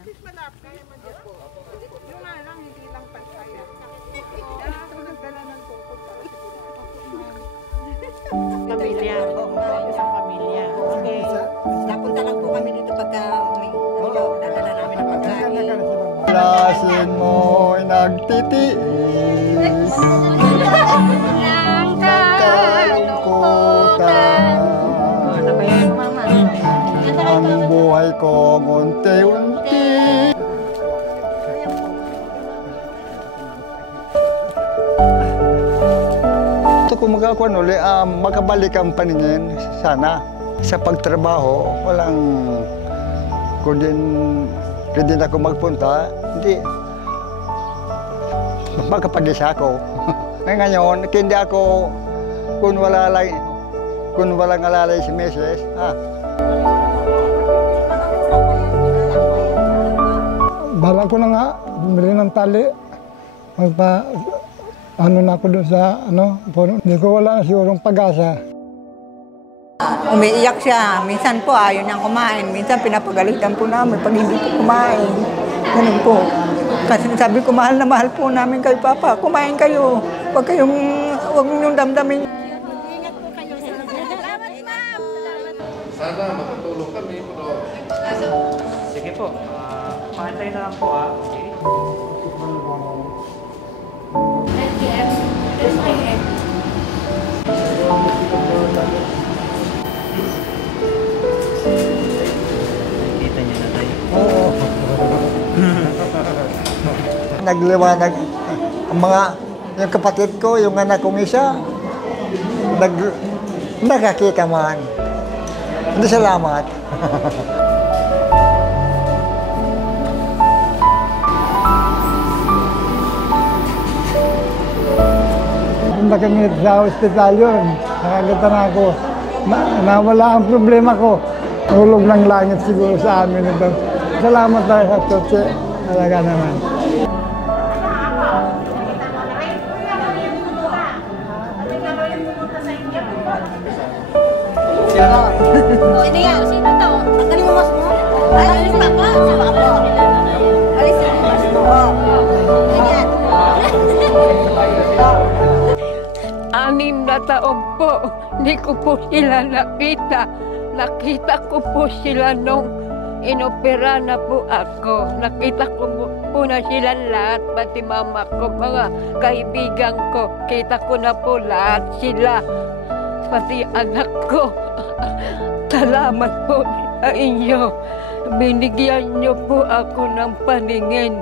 At least malapit. Yung nga lang, hindi lang pansaya. Kaya ako nagdala ng tukod para sigurado. Pamilya. Isang pamilya. Okay. Napunta lang po kami dito pagka may dadala namin ng pagkain. Lasin mo'y nagtitiis ng kalungkutan. Ang buhay ko unti-unti. Ito kung magkakuan uli, makabalik ang paningin sana. Sa pagtrabaho, walang kung din ako magpunta, hindi makapag-isa ako. Ngayon, hindi ako kung walang alalay si Mrs. Bala ko na nga, bumili ng tali. Ano na ako doon sa, hindi ko wala na sigurong pag-asa. Umiiyak siya. Minsan po ayaw niyang kumain. Minsan pinapagalitan po namin pag hindi po kumain. Ganun po. Kasi sabi ko, mahal na mahal po namin kayo, Papa. Kumain kayo. Huwag niyong damdamin. Ingat po kayo. Salamat, ma'am. Sana makatulong kami. Sige po. Pantay na lang po Okay. LGM, SIM. Nakita niyo na tayo. Oo. Nagliwanag yung kapatid ko, yung anak kong isa, nakakita man. Hindi, salamat. Punta kami sa hospital yun. Nakakita na ako. Nawala ang problema ko. Hulog ng langit siguro sa amin ito. Salamat tayo sa Totse. Talaga naman. Sino yan? Sino to? Tanggalin mo mas mo. Alis pa po. Alis mo mas mo. Ganyan. 6 na taon po, hindi ko po sila nakita. Nakita ko po sila nung inopera na po ako. Nakita ko po na sila lahat, pati mama ko, mga kaibigan ko. Kita ko na po lahat sila, pati anak ko. Salamat po sa inyo. Binigyan niyo po ako ng paningin.